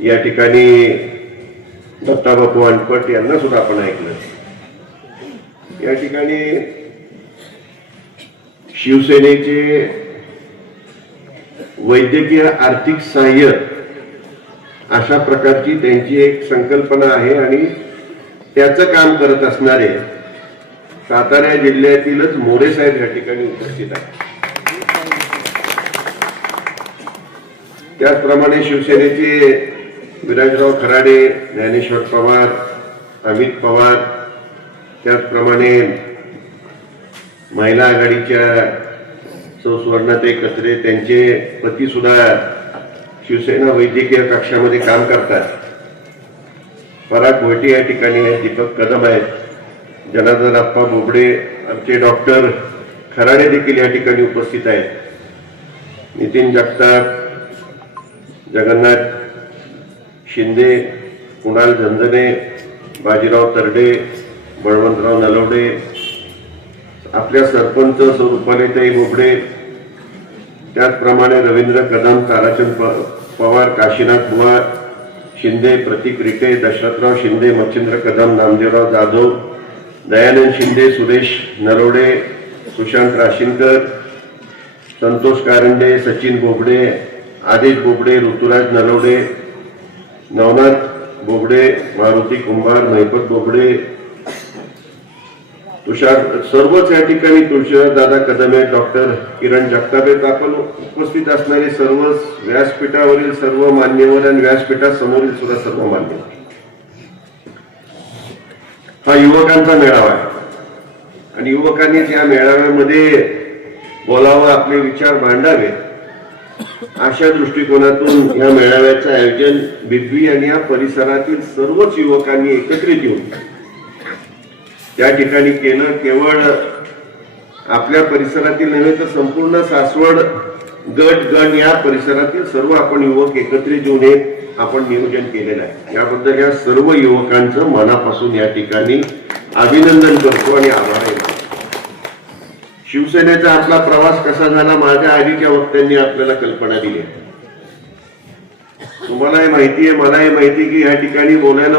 या ठिकाणी दत्ताबापू अनपट यांना सुद्धा आपण ऐकलं. या ठिकाणी शिवसेनेचे वैद्यकीय आर्थिक सहाय्य अशा प्रकारची त्यांची एक संकल्पना आहे आणि त्याचं काम करत असणारे सातारा जिल्ह्यातीलच मोरे साहेब या ठिकाणी उपस्थित आहेत. त्याचप्रमाणे शिवसेनेचे विनायकराव खराडे ज्ञानेश्वर पवार अमित पवार त्याचप्रमाणे महिला आघाडीच्या सौ सुवर्णाताई कचरे त्यांचे पती सुद्धा शिवसेना वैद्यकीय कक्षामध्ये काम करतात. पराग भोटे या ठिकाणी आहेत दीपक कदम आहेत जनार्दन अप्पा बोबडे आमचे डॉक्टर खराडे देखील या ठिकाणी उपस्थित आहेत. नितीन जगताप जगन्नाथ शिंदे कुणाल झंझने बाजीराव तरडे बळवंतराव नलवडे आपल्या सरपंच स्वरूपानेताई बोबडे त्याचप्रमाणे रवींद्र कदम ताराचंद प- पवार काशीनाथ कुमार शिंदे प्रतीक रिटे दशरथराव शिंदे मच्छिंद्र कदम नामदेवराव जाधव दयानंद शिंदे सुरेश नरोडे सुशांत राशीनकर संतोष कारंडे सचिन बोबडे आदेश बोबडे ऋतुराज नलोडे नवनाथ बोबडे मारुती कुंभार महिपत बोबडे तुषार सर्वच या ठिकाणी दादा कदम डॉक्टर किरण जगताप आपण उपस्थित असणारे सर्व व्यासपीठावरील सर्व मान्यवर आणि व्यासपीठासमोरील सुद्धा सर्व मान्यवर. हा युवकांचा मेळावा आहे. आणि युवकांनी या मेळाव्यामध्ये बोलावं आपले विचार मांडावेत. अशा दृष्टिकोनातून या मेळाव्याचं आयोजन बिब्बी आणि या परिसरातील सर्वच युवकांनी एकत्रित येऊन त्या ठिकाणी केलं. केवळ आपल्या परिसरातील नव्हे तर संपूर्ण सासवड गट गण या परिसरातील सर्व आपण युवक एकत्रित येऊन हे आपण नियोजन केलेलं आहे. याबद्दल या सर्व युवकांचं मनापासून या ठिकाणी अभिनंदन करतो आणि आभार आहे. शिवसेनेचा आपला प्रवास कसा झाला माझ्या आधीच्या वक्त्यांनी आपल्याला कल्पना दिली आहे. तुम्हालाही माहिती आहे मलाही माहिती आहे की या ठिकाणी बोलायला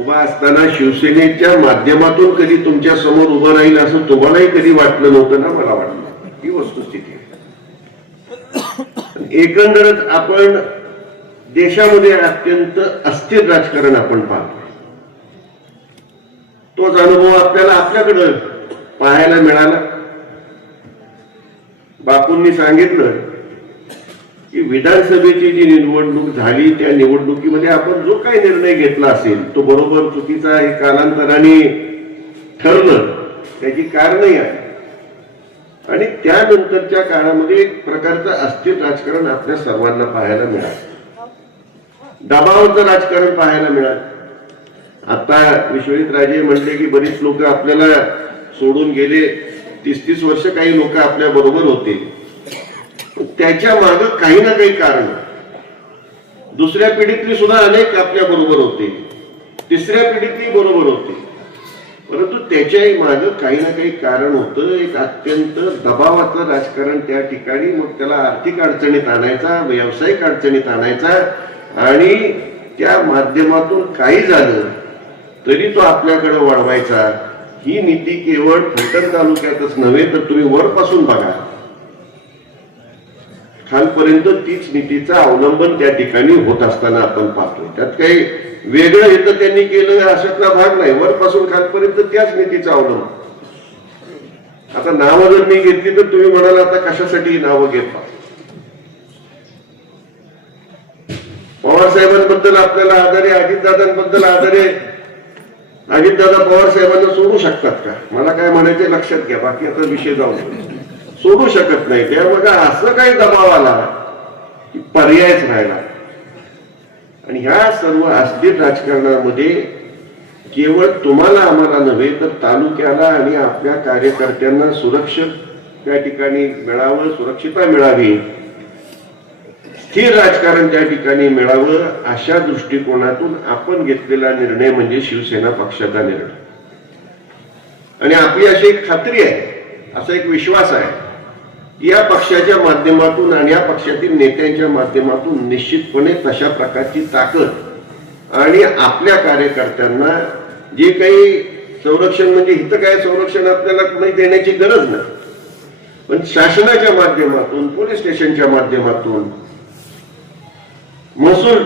उभा असताना शिवसेनेच्या माध्यमातून कधी तुमच्यासमोर उभं राहील असं तुम्हालाही कधी वाटलं नव्हतं ना मला वाटलं. ही वस्तुस्थिती आहे. एकंदरच आपण देशामध्ये अत्यंत अस्थिर राजकारण आपण पाहतो तोच अनुभव आपल्याला आपल्याकडं पाहायला मिळाला. बापूंनी सांगितलं की विधानसभेची जी निवडणूक झाली त्या निवडणुकीमध्ये आपण जो काही निर्णय घेतला असेल तो बरोबर चुकीचा हे कालांतराने ठरलं त्याची कारणही आहे. आणि त्यानंतरच्या काळामध्ये एक प्रकारचं अस्थिर राजकारण आपल्या सर्वांना पाहायला मिळालं. दबावाचं राजकारण पाहायला मिळालं. आता विश्वजित राजे म्हणले की बरीच लोक आपल्याला सोडून गेले तीस तीस वर्ष काही लोक आपल्या बरोबर होते. त्याच्या माग काही ना काही कारण. दुसऱ्या पिढीतली सुद्धा अनेक आपल्या बरोबर होते. तिसऱ्या पिढीतली बरोबर होते. परंतु त्याच्याही माग काही ना काही कारण होतं. एक अत्यंत दबावाचं राजकारण त्या ठिकाणी. मग त्याला आर्थिक अडचणीत आणायचा व्यावसायिक अडचणीत आणायचा. आणि त्या माध्यमातून काही झालं तरी तो आपल्याकडे वळवायचा ही नीती केवळ फलटण तालुक्यातच नव्हे तर तुम्ही वरपासून बघा. खालपर्यंत तीच नीतीचा अवलंबन त्या ठिकाणी होत असताना आपण पाहतोय. त्यात काही वेगळं येतं त्यांनी केलं अशातला भाग नाही. वरपासून खालपर्यंत त्याच नीतीचा अवलंबन. आता नावं जर मी घेतली तर तुम्ही म्हणाल आता कशासाठी नावं घेता पवार साहेबांबद्दल आपल्याला आधार आहे अजितदादांबद्दल आधार आहे. अजितदादा पवार साहेबांना सोडू शकतात का? मला काय म्हणायचे लक्षात घ्या बाकी आता विषय जाऊन सोडू शकत नाही. त्यामुळे असं काही दबाव आला की पर्यायच राहिला आणि ह्या सर्व अस्थिर राजकारणामध्ये केवळ तुम्हाला आम्हाला नव्हे तर तालुक्याला आणि आपल्या कार्यकर्त्यांना सुरक्षित त्या ठिकाणी मिळावं सुरक्षिता मिळावी. हे राजकारण त्या ठिकाणी मिळावं अशा दृष्टिकोनातून आपण घेतलेला निर्णय म्हणजे शिवसेना पक्षाचा निर्णय. आणि आपली अशी एक खात्री आहे असा एक विश्वास आहे या पक्षाच्या माध्यमातून आणि या पक्षातील नेत्यांच्या माध्यमातून निश्चितपणे तशा प्रकारची ताकद आणि आपल्या कार्यकर्त्यांना जे काही संरक्षण म्हणजे इथं काय संरक्षण आपल्याला कुणी देण्याची गरज नाही. पण शासनाच्या माध्यमातून पोलीस स्टेशनच्या माध्यमातून महसूल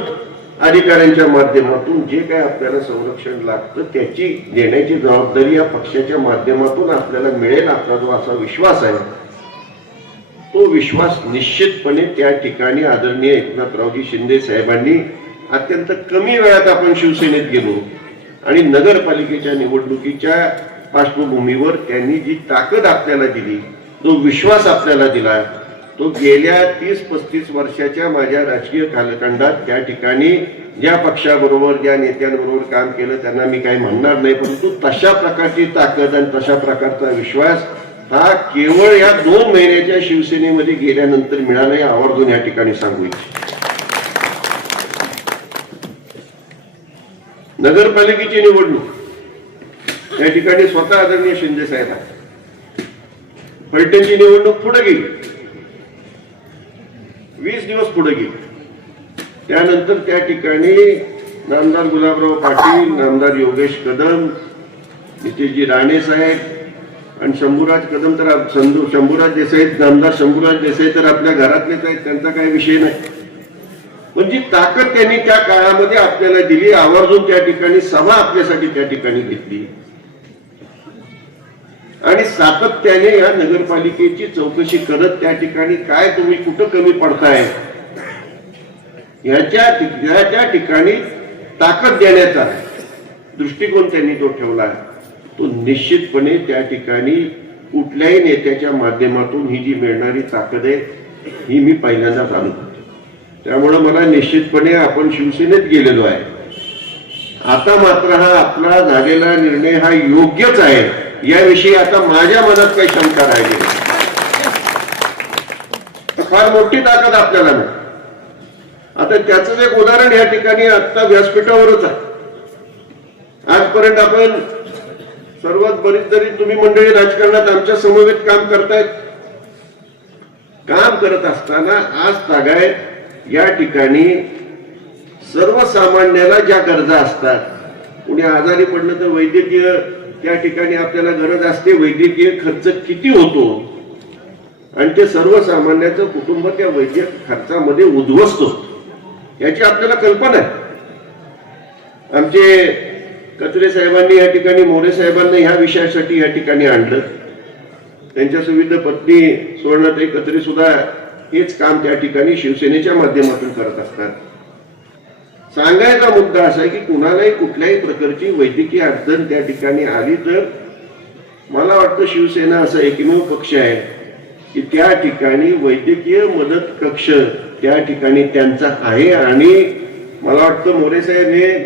अधिकाऱ्यांच्या माध्यमातून जे काय आपल्याला संरक्षण लागतं त्याची देण्याची जबाबदारी या पक्षाच्या माध्यमातून आपल्याला मिळेल. आपला जो असा विश्वास आहे तो विश्वास निश्चितपणे त्या ठिकाणी आदरणीय एकनाथरावजी शिंदे साहेबांनी अत्यंत कमी वेळात आपण शिवसेनेत गेलो आणि नगरपालिकेच्या निवडणुकीच्या पार्श्वभूमीवर त्यांनी जी ताकद आपल्याला दिली जो विश्वास आपल्याला दिला तो गेल्या तीस पस्तीस वर्षाच्या माझ्या राजकीय कालखंडात त्या ठिकाणी ज्या पक्षाबरोबर ज्या नेत्यांबरोबर काम केलं त्यांना मी काही म्हणणार नाही परंतु तशा प्रकारची ताकद आणि तशा प्रकारचा विश्वास हा केवळ या दोन महिन्याच्या शिवसेनेमध्ये गेल्यानंतर मिळाला हे आवर्जून या ठिकाणी सांगू इच्छितो. नगरपालिकेची निवडणूक. या ठिकाणी स्वतः आदरणीय शिंदे साहेब आहेत. फलटणची निवडणूक पुढे गेली. पुढे गेले. त्यानंतर त्या ठिकाणी नामदार गुलाबराव पाटील नामदार योगेश कदम नितेशजी राणे साहेब आणि शंभूराज कदम तर आप- संधू शंभूराज देसाई नामदार शंभूराज देसाई तर आपल्या घरातलेच आहेत. त्यांचा काही विषय नाही. पण जी ताकद त्यांनी त्या काळामध्ये आपल्याला दिली. आवर्जून त्या ठिकाणी सभा आपल्यासाठी त्या ठिकाणी घेतली. आणि सातत्याने या नगरपालिकेची चौकशी करत त्या ठिकाणी काय तुम्ही कुठं कमी पडताय? ह्याच्या ह्याच्या ठिकाणी ताकद देण्याचा दृष्टिकोन त्यांनी तो ठेवला आहे. तो निश्चितपणे त्या ठिकाणी कुठल्याही नेत्याच्या माध्यमातून ही जी मिळणारी ताकद आहे ही मी पहिल्यांदाच अनुभवतो त्यामुळं मला निश्चितपणे आपण शिवसेनेत गेलेलो आहे. आता मात्र हा आपला झालेला निर्णय हा योग्यच आहे. याविषयी आता माझ्या मनात काही शंका राहिली फार मोठी ताकद आपल्याला मिळते. आता त्याचं एक उदाहरण या ठिकाणी आता व्यासपीठावरच आहे. आजपर्यंत आपण सर्वात बरीच जरी तुम्ही मंडळी राजकारणात आमच्या समवेत काम करतायत काम करत असताना आज तागाय या ठिकाणी सर्वसामान्याला ज्या गरजा असतात कुणी आजारी पडलं तर वैद्यकीय त्या ठिकाणी आपल्याला गरज असते वैद्यकीय खर्च किती होतो? आणि ते सर्वसामान्याचं कुटुंब त्या वैद्यक खर्चामध्ये उद्ध्वस्त होतं. याची आपल्याला कल्पना आहे. आमचे कचरे साहेबांनी या ठिकाणी मोरे साहेबांना ह्या विषयासाठी या ठिकाणी आणलं. त्यांच्या सुविध पत्नी सुवर्णाताई कचरे सुद्धा हेच काम त्या ठिकाणी शिवसेनेच्या माध्यमातून करत असतात. सांगायचा मुद्दा असा आहे की कुणालाही कुठल्याही प्रकारची वैद्यकीय अडचण त्या ठिकाणी आली तर मला वाटतं शिवसेना असा एकमेव पक्ष आहे की त्या ठिकाणी वैद्यकीय मदत कक्ष त्या ठिकाणी त्यांचा आहे आणि मला वाटतं मोरे साहेब हे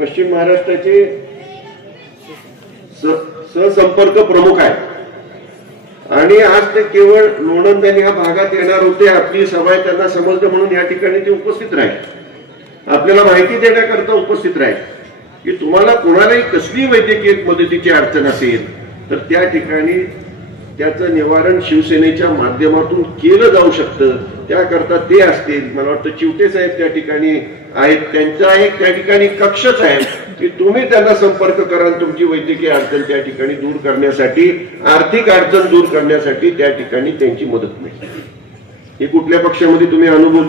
पश्चिम महाराष्ट्राचे सहसंपर्क प्रमुख आहेत. आणि आज ते केवळ लोणंद आणि ह्या भागात येणार होते आपली सभा त्यांना समजलं म्हणून या ठिकाणी ते उपस्थित राहील. आपल्याला माहिती देण्याकरता उपस्थित राहील. की तुम्हाला कोणालाही कसली वैद्यकीय मदतीची अडचण असेल तर त्या ठिकाणी त्याचं निवारण शिवसेनेच्या माध्यमातून केलं जाऊ शकतं. त्याकरता ते असतील. मला वाटतं चिवटे साहेब त्या ठिकाणी आहेत. त्यांचा एक त्या ठिकाणी कक्षच आहे की तुम्ही त्यांना संपर्क करा तुमची वैद्यकीय अडचण त्या ठिकाणी दूर करण्यासाठी आर्थिक अडचण दूर करण्यासाठी त्या ठिकाणी त्यांची मदत मिळते हे कुठल्या पक्षामध्ये तुम्ही अनुभव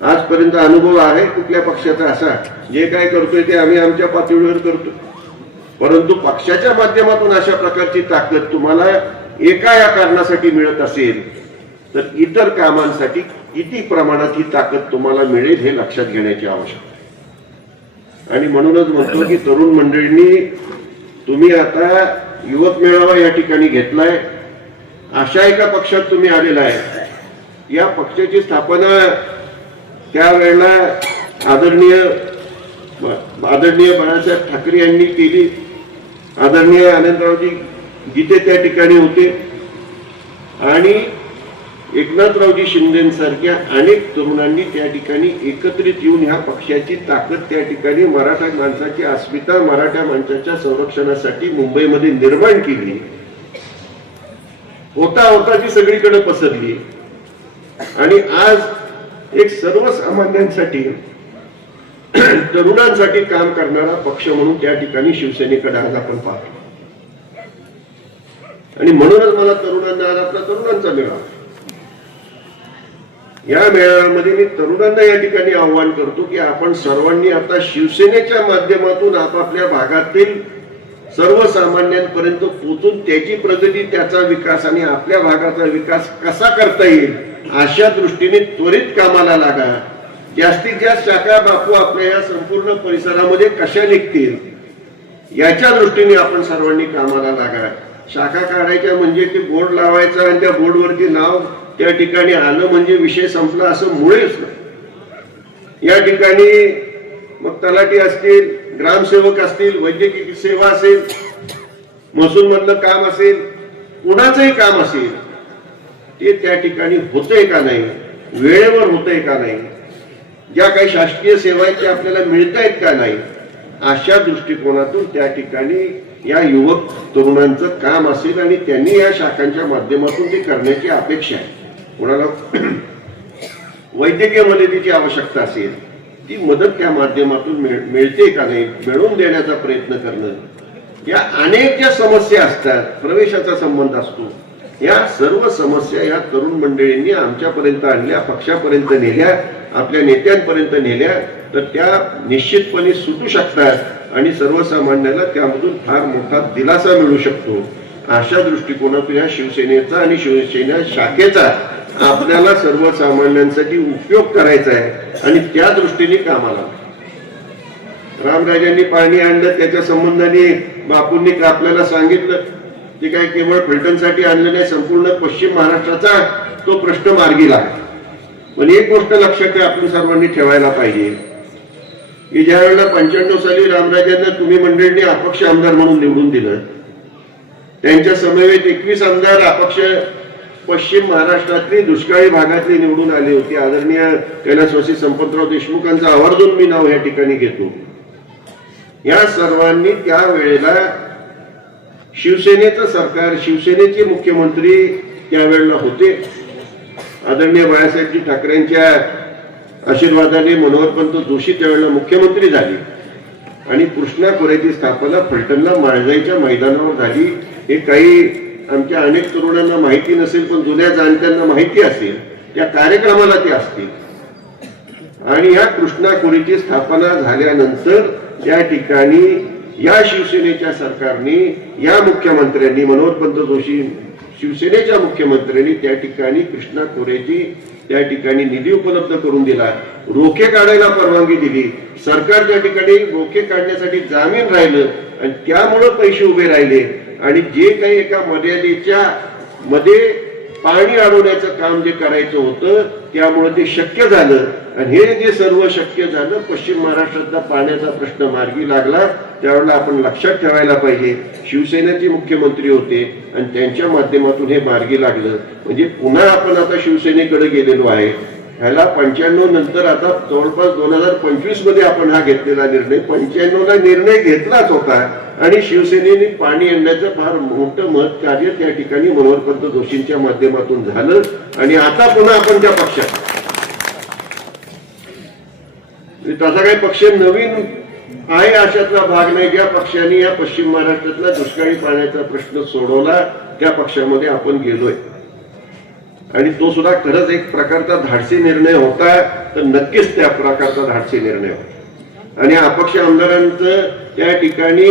आजपर्यंत अनुभव आहे कुठल्या पक्षाचा असा? जे काय करतोय ते आम्ही आमच्या पातळीवर करतो. परंतु पक्षाच्या माध्यमातून अशा प्रकारची ताकद तुम्हाला एका या कारणासाठी मिळत असेल तर इतर कामांसाठी किती प्रमाणात ही ताकद तुम्हाला मिळेल हे लक्षात घेण्याची आवश्यकता आहे. आणि म्हणूनच म्हणतो की तरुण मंडळींनी तुम्ही आता युवक मेळावा या ठिकाणी घेतलाय अशा एका पक्षात तुम्ही आलेला आहे या पक्षाची स्थापना त्यावेळेला आदरणीय आदरणीय बाळासाहेब ठाकरे यांनी केली आदरणीय आनंदरावजी गीते त्या ठिकाणी होते. आणि एकनाथरावजी शिंदेसारख्या अनेक तरुणांनी त्या ठिकाणी एकत्रित येऊन ह्या पक्षाची ताकद त्या ठिकाणी मराठा माणसाची अस्मिता मराठा माणसाच्या संरक्षणासाठी मुंबईमध्ये निर्माण केली. होता होता ती सगळीकडे पसरली. आणि आज एक सर्वसामान्यांसाठी तरुणांसाठी काम करणारा पक्ष म्हणून त्या ठिकाणी शिवसेनेकडे आज आपण पाहतो. आणि म्हणूनच मला तरुणांना आज आपला तरुणांचा मेळावा. या मेळाव्यामध्ये मी तरुणांना या ठिकाणी आव्हान करतो की आपण सर्वांनी आता शिवसेनेच्या माध्यमातून आपापल्या भागातील सर्वसामान्यांपर्यंत पोचून त्याची प्रगती त्याचा विकास आणि आपल्या भागाचा विकास कसा करता येईल अशा दृष्टीने त्वरित कामाला लागा. जास्तीत जास्त शाखा बापू आपल्या या संपूर्ण परिसरामध्ये कशा निघतील याच्या दृष्टीने आपण सर्वांनी कामाला लागा. शाखा काढायच्या म्हणजे ते बोर्ड लावायचं आणि त्या बोर्डवरती नाव त्या ठिकाणी आलं म्हणजे विषय संपला असं मुळेच नाही. या ठिकाणी मग तलाठी असतील ग्रामसेवक असतील वैद्यकीय सेवा असेल महसूल मधलं काम असेल कुणाचंही काम असेल ते त्या ठिकाणी होतंय का नाही वेळेवर होतंय का नाही ज्या काही शासकीय सेवा आहेत त्या आपल्याला मिळत आहेत का नाही अशा दृष्टिकोनातून त्या ठिकाणी या युवक तरुणांचं काम असेल आणि त्यांनी या शाखांच्या माध्यमातून ते करण्याची अपेक्षा आहे. कोणाला वैद्यकीय मदतीची आवश्यकता असेल ती मदत त्या माध्यमातून मिळते का नाही मिळवून देण्याचा प्रयत्न करणं या अनेक ज्या समस्या असतात प्रवेशाचा संबंध असतो या सर्व समस्या या तरुण मंडळींनी आमच्यापर्यंत आणल्या पक्षापर्यंत नेल्या आपल्या नेत्यांपर्यंत नेल्या तर त्या निश्चितपणे सुटू शकतात आणि सर्वसामान्याला त्यामधून फार मोठा दिलासा मिळू शकतो. अशा दृष्टिकोनातून या शिवसेनेचा आणि शिवसेना शाखेचा आपल्याला सर्वसामान्यांसाठी उपयोग करायचा आहे आणि त्या दृष्टीने कामाला रामराजांनी पाणी आणलं त्याच्या संबंधाने बापूंनी आपल्याला सांगितलं ते काय केवळ फलटणसाठी आणलेल्या संपूर्ण पश्चिम महाराष्ट्राचा तो प्रश्न मार्गी लागला पण एक गोष्ट लक्षात आपण सर्वांनी ठेवायला पाहिजे. की ज्या वेळेला पंच्याण्णव साली रामराजांना तुम्ही मंडळींनी अपक्ष आमदार म्हणून निवडून दिलं त्यांच्या समवेत एकवीस आमदार अपक्ष पश्चिम महाराष्ट्रातली दुष्काळी भागातली निवडून आली होती. आदरणीय कैलासवासी संपतराव देशमुखांचं आवर्जून मी नाव या ठिकाणी घेतो. या सर्वांनी त्या वेळेला शिवसेनेचं सरकार शिवसेनेचे मुख्यमंत्री त्यावेळेला होते. आदरणीय बाळासाहेबजी ठाकरेंच्या आशीर्वादाने मनोहरपंत जोशी त्यावेळेला मुख्यमंत्री झाले. आणि कृष्णा खोऱ्याची स्थापना फलटणला माळजाईच्या मैदानावर झाली. हे काही आमच्या अनेक तरुणांना माहिती नसेल पण जुन्या जाणत्यांना माहिती असेल. त्या कार्यक्रमाला ते असतील. आणि या कृष्णा खोरीची स्थापना झाल्यानंतर त्या ठिकाणी या शिवसेनेच्या सरकारने या मुख्यमंत्र्यांनी मनोहरपंत जोशी शिवसेनेच्या मुख्यमंत्र्यांनी त्या ठिकाणी कृष्णा खोरेची त्या ठिकाणी निधी उपलब्ध करून दिला. रोखे काढायला परवानगी दिली. सरकार त्या ठिकाणी रोखे काढण्यासाठी जामीन राहिलं आणि त्यामुळं पैसे उभे राहिले. आणि जे काही एका मर्यादेच्या मध्ये पाणी अडवण्याचं काम जे करायचं होतं त्यामुळे ते शक्य झालं. आणि हे जे सर्व शक्य झालं पश्चिम महाराष्ट्रातला पाण्याचा प्रश्न मार्गी लागला. त्यावेळेला आपण लक्षात ठेवायला पाहिजे शिवसेनेचे मुख्यमंत्री होते आणि त्यांच्या माध्यमातून हे मार्गी लागलं. म्हणजे पुन्हा आपण आता शिवसेनेकडे गेलेलो आहे. ह्याला पंच्याण्णव नंतर आता जवळपास दोन हजार पंचवीसमध्ये आपण हा घेतलेला निर्णय. पंच्याण्णवला निर्णय घेतलाच होता. आणि शिवसेनेने पाणी आणण्याचं फार मोठं मत कार्य त्या ठिकाणी मनोहरपंत जोशींच्या माध्यमातून झालं. आणि आता पुन्हा आपण त्या पक्षात. तसा काही पक्ष नवीन आहे अशातला भाग नाही. ज्या पक्षाने या पश्चिम महाराष्ट्रातला दुष्काळी पाण्याचा प्रश्न सोडवला त्या पक्षामध्ये आपण गेलोय. आणि तो सुद्धा खरंच एक प्रकारचा धाडसी निर्णय होता तर नक्कीच त्या प्रकारचा धाडसी निर्णय होता. आणि अपक्ष आमदारांचं त्या ठिकाणी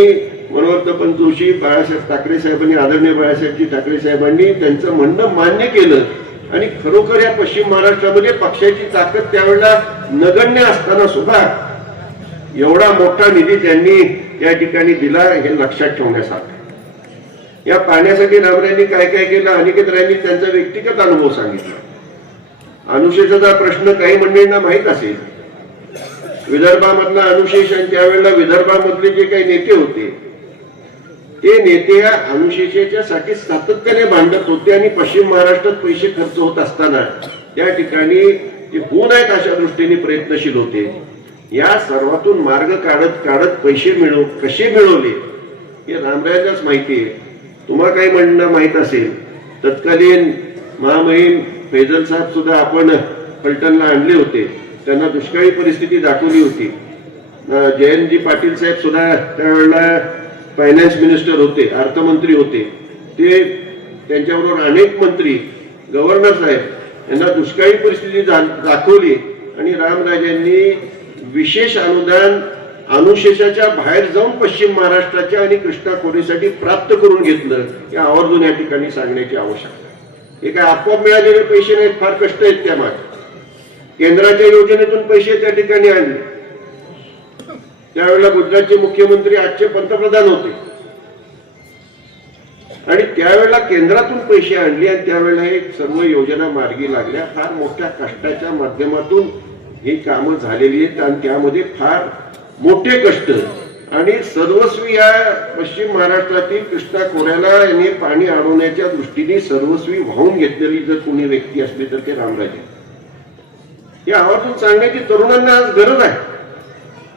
मनोहरपंत जोशी बाळासाहेब ठाकरे साहेबांनी आदरणीय बाळासाहेबजी ठाकरे साहेबांनी त्यांचं म्हणणं मान्य केलं. आणि खरोखर या पश्चिम महाराष्ट्रामध्ये पक्षाची ताकद त्यावेळेला नगण्य असताना सुद्धा एवढा मोठा निधी त्यांनी या ठिकाणी दिला हे लक्षात ठेवण्यासारखं. या पाण्यासाठी रामरायांनी काय काय केलं? अनिकेत रायांनी त्यांचा व्यक्तिगत अनुभव सांगितला. अनुशेषाचा प्रश्न काही मंडळींना माहीत असेल. विदर्भामधला अनुशेष आणि त्यावेळेला विदर्भामधले जे काही नेते होते ते नेते या अनुशेषाच्या साठी सातत्याने भांडत होते आणि पश्चिम महाराष्ट्रात पैसे खर्च होत असताना त्या ठिकाणी ते होऊ नयेत अशा दृष्टीने प्रयत्नशील होते. या सर्वातून मार्ग काढत काढत पैसे मिळव कसे मिळवले हे रामराजाच माहिती आहे. तुम्हाला काही म्हणणं माहीत असेल तत्कालीन महामहिम फैजल साहेब सुद्धा आपण फलटणला आणले होते. त्यांना दुष्काळी परिस्थिती दाखवली होती. जयंतजी पाटील साहेब सुद्धा त्यावेळेला फायनान्स मिनिस्टर होते अर्थमंत्री होते. ते त्यांच्याबरोबर अनेक मंत्री गव्हर्नर साहेब यांना दुष्काळी परिस्थिती दाखवली आणि रामराजांनी विशेष अनुदान अनुशेषाच्या बाहेर जाऊन पश्चिम महाराष्ट्राच्या आणि कृष्णा खोरीसाठी प्राप्त करून घेतलं हे आवर्जून या ठिकाणी सांगण्याची आवश्यकता आहे. हे काय आपोआप मिळालेले पैसे नाहीत फार कष्ट आहेत त्या मागे. केंद्राच्या योजनेतून पैसे त्या ठिकाणी आणले. त्यावेळेला गुजरातचे मुख्यमंत्री आजचे पंतप्रधान होते. आणि त्यावेळेला केंद्रातून पैसे आणले आणि त्यावेळेला हे सर्व योजना मार्गी लागल्या. फार मोठ्या कष्टाच्या माध्यमातून ही कामं झालेली आहेत आणि त्यामध्ये फार मोठे कष्ट. आणि सर्वस्वी या पश्चिम महाराष्ट्रातील कृष्णा खोऱ्याला यांनी पाणी अडवण्याच्या दृष्टीने सर्वस्वी वाहून घेतलेली जर कोणी व्यक्ती असली तर ते रामराजे. हे आवर्जून सांगण्याची तरुणांना आज गरज आहे.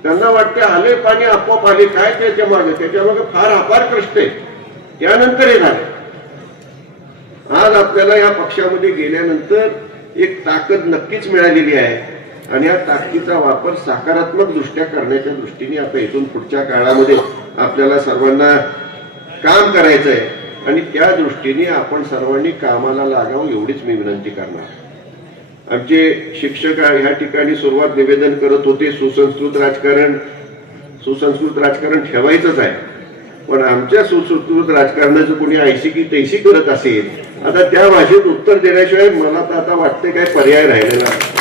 त्यांना वाटते आले पाणी आपोआप आले. काय त्याच्यामागे? त्याच्यामागे फार अपार कष्ट आहे. त्यानंतर हे झालं. आज आपल्याला या पक्षामध्ये गेल्यानंतर एक ताकद नक्कीच मिळालेली आहे. आणि या ताकदीचा वापर सकारात्मक दृष्ट्या करण्याच्या दृष्टीने आता इथून पुढच्या काळामध्ये आपल्याला सर्वांना काम करायचं आहे आणि त्या दृष्टीने आपण सर्वांनी कामाला लागावं एवढीच मी विनंती करणार. आमचे शिक्षक ह्या ठिकाणी सुरुवात निवेदन करत होते सुसंस्कृत राजकारण सुसंस्कृत राजकारण ठेवायचंच आहे. पण आमच्या सुसंस्कृत राजकारणाचं कोणी ऐशी की तैशी करत असेल आता त्या भाषेत उत्तर देण्याशिवाय मला तर आता वाटते काय पर्याय राहिलेला नाही.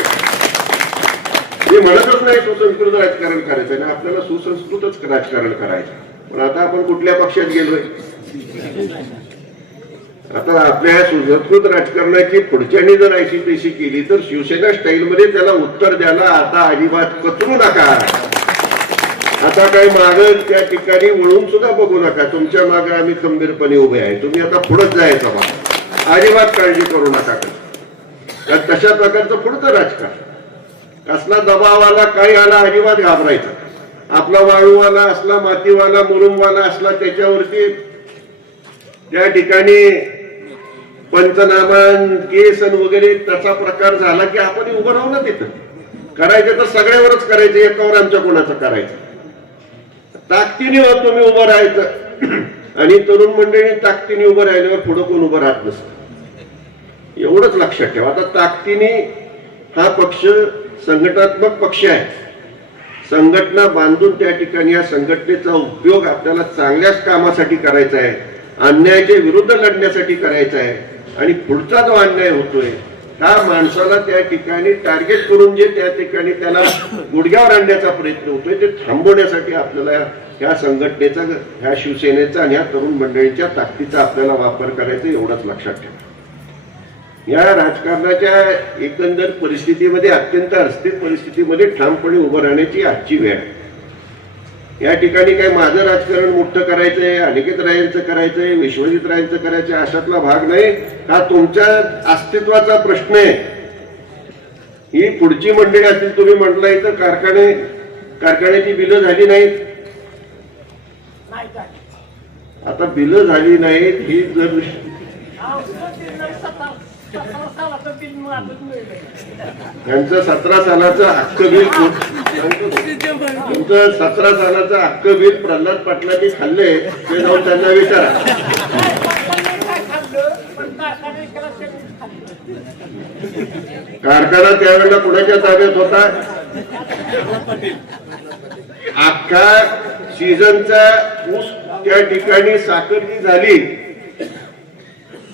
म्हणतच नाही सुसंस्कृत राजकारण करायचं आणि आपल्याला सुसंस्कृतच राजकारण करायचं. पण आता आपण कुठल्या पक्षात गेलोय? आता आपल्या सुसंस्कृत राजकारणाची पुढच्यानी जर ऐशी तैशी केली तर शिवसेना स्टाईलमध्ये त्याला उत्तर द्यायला आता अजिबात कचरू नका. आता काही माग त्या ठिकाणी वळून सुद्धा बघू नका. तुमच्या मागे आम्ही खंबीरपणे उभे आहे. तुम्ही आता पुढेच जायचं बा. अजिबात काळजी करू नका. तशा प्रकारचं पुढचं राजकारण. कसला दबाव आला काही आला अजिबात घाबरायचा. आपला वाळूवाला असला मातीवाला मुरुमवाला असला त्याच्यावरती त्या ठिकाणी पंचनामान केसन वगैरे तसा प्रकार झाला की आपण उभं राहू ना तिथं. करायचं तर सगळ्यावरच करायचं एकावर आमच्या कोणाचं करायचं? ताकदीने हो तुम्ही उभं राहायचं. आणि तरुण मंडळी ताकदीने उभं राहिल्यावर पुढं कोण उभं राहत नसतं. एवढंच लक्षात ठेवा. आता ताकदीने हा पक्ष संघटनात्मक पक्ष आहे. संघटना बांधून त्या ठिकाणी या संघटनेचा उपयोग आपल्याला चांगल्याच कामासाठी करायचा आहे. अन्यायाच्या विरुद्ध लढण्यासाठी करायचा आहे. आणि पुढचा जो अन्याय होतोय त्या माणसाला त्या ठिकाणी टार्गेट करून जे त्या ठिकाणी त्याला गुडघ्यावर आणण्याचा प्रयत्न होतोय ते थांबवण्यासाठी आपल्याला ह्या संघटनेचा ह्या शिवसेनेचा आणि ह्या तरुण मंडळीच्या ताकदीचा आपल्याला वापर करायचा एवढाच लक्षात ठेवा. या राजकारणाच्या एकंदर परिस्थितीमध्ये अत्यंत अस्थिर परिस्थितीमध्ये ठामपणे उभं राहण्याची आजची वेळ आहे. या ठिकाणी काय माझं राजकारण मोठं करायचंय अनिकेत रायांचं करायचंय विश्वजित रायांचं करायचंय अशातला भाग नाही. हा तुमच्या अस्तित्वाचा प्रश्न आहे. ही पुढची मंडळी असतील तुम्ही म्हटलंय तर कारखाने कारखान्याची बिलं झाली नाहीत. आता बिलं झाली नाहीत ही जर अहो, सतरा- सालाचं यांचं सतरा सालाचं हक्क बिल तुमचं सतरा सालाचं हक्क बिल प्रल्हाद पाटलांनी खाल्ले ते जाऊन त्यांना विचारा. कारखाना त्यावेळेला कुणाच्या ताब्यात होता? अख्खा सीझनचा ऊस त्या ठिकाणी साखर जी झाली.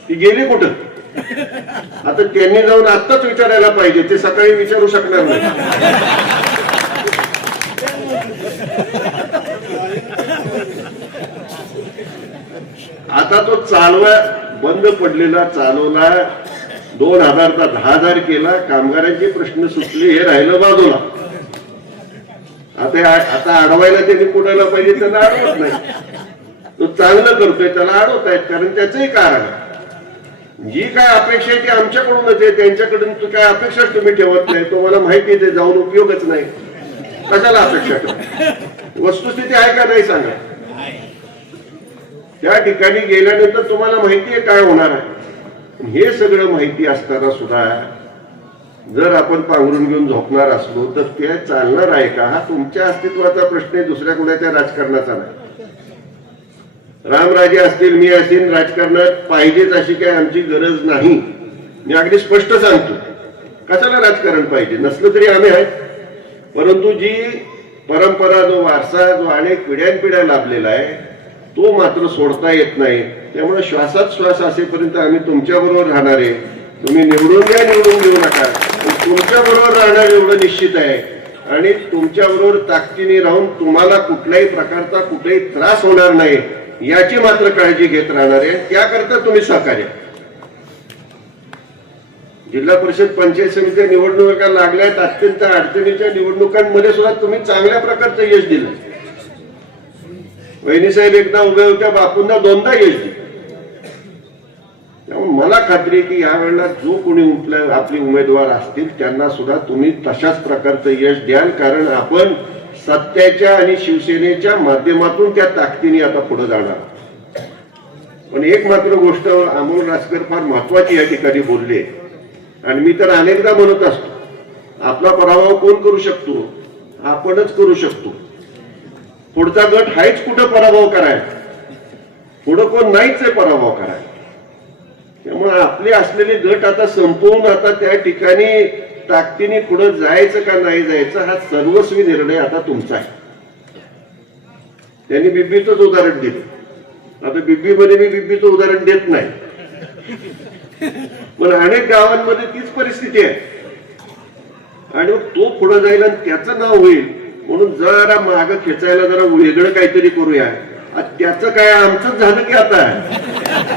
ती गेली कुठं? आता त्यांनी जाऊन आत्ताच विचारायला पाहिजे ते सकाळी विचारू शकणार नाही. आता तो चालवा बंद पडलेला चालवला दोन हजारचा दहा हजार केला कामगारांचे प्रश्न सुटले हे राहिलं बाजूला. आता आता अडवायला त्यांनी कुणाला पाहिजे त्यांना अडवत नाही. तो चांगलं करतोय त्याला अडवत आहेत कारण त्याचंही कारण आहे. जी काय अपेक्षा आहे ती आमच्याकडूनच आहे. त्यांच्याकडून तू काय अपेक्षाच तुम्ही ठेवत नाही. तुम्हाला माहिती आहे ते जाऊन उपयोगच नाही. कशाला अपेक्षा ठेव वस्तुस्थिती आहे का नाही सांगा. त्या ठिकाणी गेल्यानंतर तुम्हाला माहिती आहे काय होणार आहे. हे सगळं माहिती असताना सुद्धा जर आपण पांघरून घेऊन झोपणार असलो तर ते चालणार आहे का? हा तुमच्या अस्तित्वाचा प्रश्न आहे दुसऱ्या कोणाच्या राजकारणाचा नाही. रामराजे असतील मी असेल राजकारणात पाहिजेच अशी काय आमची गरज नाही. मी अगदी स्पष्ट सांगतो. कशाला राजकारण पाहिजे? नसलं तरी आम्ही आहे. परंतु जी परंपरा जो वारसा जो अनेक पिढ्यानपिढ्या लाभलेला आहे तो मात्र सोडता येत नाही. त्यामुळे श्वासात श्वास असेपर्यंत आम्ही तुमच्या बरोबर राहणार आहे. तुम्ही निवडून घ्या निवडून घेऊ नका. तुमच्या बरोबर राहणार एवढं निश्चित आहे. आणि तुमच्या बरोबर ताकदीने राहून तुम्हाला कुठल्याही प्रकारचा कुठलाही त्रास होणार नाही. याची मात्र काळजी घेत राहणार आहे त्याकरता तुम्ही सहकार्य. जिल्हा परिषद पंचायत समिती निवडणुका लागल्या आहेत अत्यंत अडचणीच्या निवडणुकांमध्ये सुद्धा तुम्ही चांगल्या प्रकारचं यश दिलं. वहिनीसाहेब एकदा उभे होत्या बापूंना दोनदा यश दिलं. त्यामुळे मला खात्री आहे की यावेळेला जो कोणी उठल्या आपले उमेदवार असतील त्यांना सुद्धा तुम्ही तशाच प्रकारचं यश द्याल कारण आपण सत्याच्या आणि शिवसेनेच्या माध्यमातून त्या ताकदीने आता पुढे जाणार. पण एक मात्र गोष्ट अमोल रासकर फार महत्वाची या ठिकाणी बोलले. आणि मी तर अनेकदा म्हणत असतो आपला पराभव कोण करू शकतो? आपणच करू शकतो. पुढचा गट हाच कुठं पराभव कराय पुढं कोण नाहीच आहे पराभव कराय त्यामुळे आपले असलेले गट आता संपवून आता त्या ठिकाणी ताकदीने पुढे जायचं का नाही जायचं हा सर्वस्वी निर्णय आता तुमचा आहे. त्यांनी बिब्बीचंच उदाहरण दिलं. आता बिब्बीमध्ये मी बिब्बीचं उदाहरण देत नाही. पण अनेक गावांमध्ये तीच परिस्थिती आहे. आणि मग तो पुढे जाईल आणि त्याचं नाव होईल. म्हणून जरा माग खेचायला जरा वेगळं काहीतरी करूया. त्याचं काय आमचंच झालं की आता?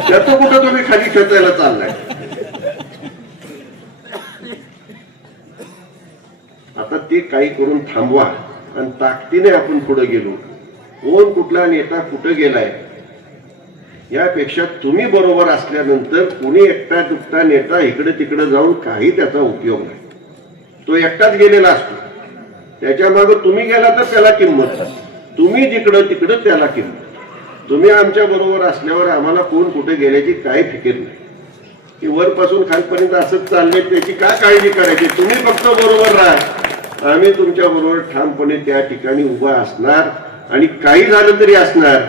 त्याचं कुठं तुम्ही खाली खेचायला चाललाय? आता ते काही करून थांबवा. आणि ताकदीने आपण पुढे गेलो. कोण कुठला नेता कुठं गेलाय? यापेक्षा तुम्ही बरोबर असल्यानंतर कुणी एकटा दुकटा नेता इकडे तिकडे जाऊन काही त्याचा उपयोग नाही. तो एकटाच गेलेला असतो. त्याच्यामागे तुम्ही गेला तर त्याला किंमत तुम्ही जिकडं तिकडं त्याला किंमत तुम्ही आमच्या बरोबर असल्यावर आम्हाला कोण कुठे गेल्याची काही फिकीर नाही. की वरपासून खालपर्यंत असंच चाललंय त्याची काय काळजी करायची? तुम्ही फक्त बरोबर राहा. आम्ही तुमच्या बरोबर ठामपणे त्या ठिकाणी उभा असणार आणि काही झालं तरी असणार.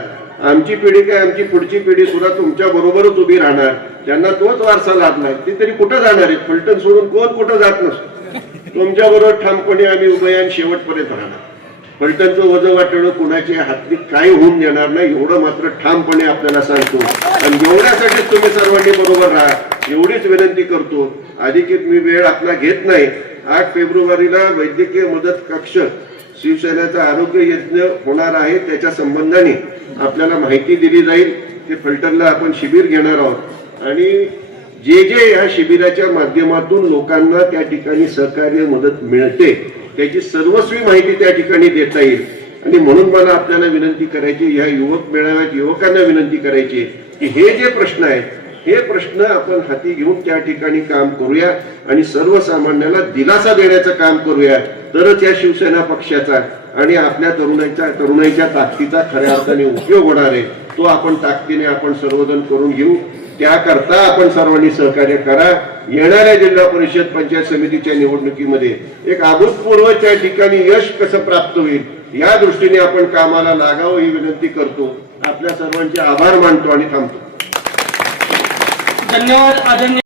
आमची पिढी काय आमची पुढची पिढी सुद्धा तुमच्या बरोबरच उभी राहणार. त्यांना तोच वारसा लाभणार ती तरी कुठं जाणार आहे फलटण सोडून कोण कुठं जात नसतो. तुमच्या बरोबर ठामपणे आम्ही उभे आणि शेवटपर्यंत राहणार. फलटणचं वजन वाटणं कुणाच्या हातली काही होऊन देणार नाही एवढं मात्र ठामपणे आपल्याला सांगतो. आणि एवढ्यासाठीच तुम्ही सर्वांनी बरोबर राहा. एवढीच विनंती करतो. अधिकृत मी वेळ आपला घेत नाही आठ फेब्रुवारीला वैद्यकीय मदत कक्ष शिवसेनेचा आरोग्य यज्ञ होणार आहे त्याच्या संबंधाने आपल्याला माहिती दिली जाईल. ते फलटणला आपण शिबिर घेणार आहोत. आणि जे जे या शिबिराच्या माध्यमातून लोकांना त्या ठिकाणी सहकार्य मदत मिळते त्याची सर्वस्वी माहिती त्या ठिकाणी देता येईल. आणि म्हणून मला आपल्याला विनंती करायची या युवक मेळाव्यात युवकांना विनंती करायची की हे जे प्रश्न आहेत हे प्रश्न आपण हाती घेऊन त्या ठिकाणी काम करूया आणि सर्वसामान्याला दिलासा देण्याचं काम करूया. तरच या शिवसेना पक्षाचा आणि आपल्या तरुणाच्या तरुणाईच्या ताकदीचा खऱ्या अर्थाने उपयोग होणार आहे. तो आपण ताकदीने आपण सर्वजण करून घेऊ. त्याकरता आपण सर्वांनी सहकार्य करा. येणाऱ्या जिल्हा परिषद पंचायत समितीच्या निवडणुकीमध्ये एक अभूतपूर्व त्या ठिकाणी यश कसं प्राप्त होईल या दृष्टीने आपण कामाला लागावं ही विनंती करतो. आपल्या सर्वांचे आभार मानतो आणि थांबतो. धन्यवाद आदरणीय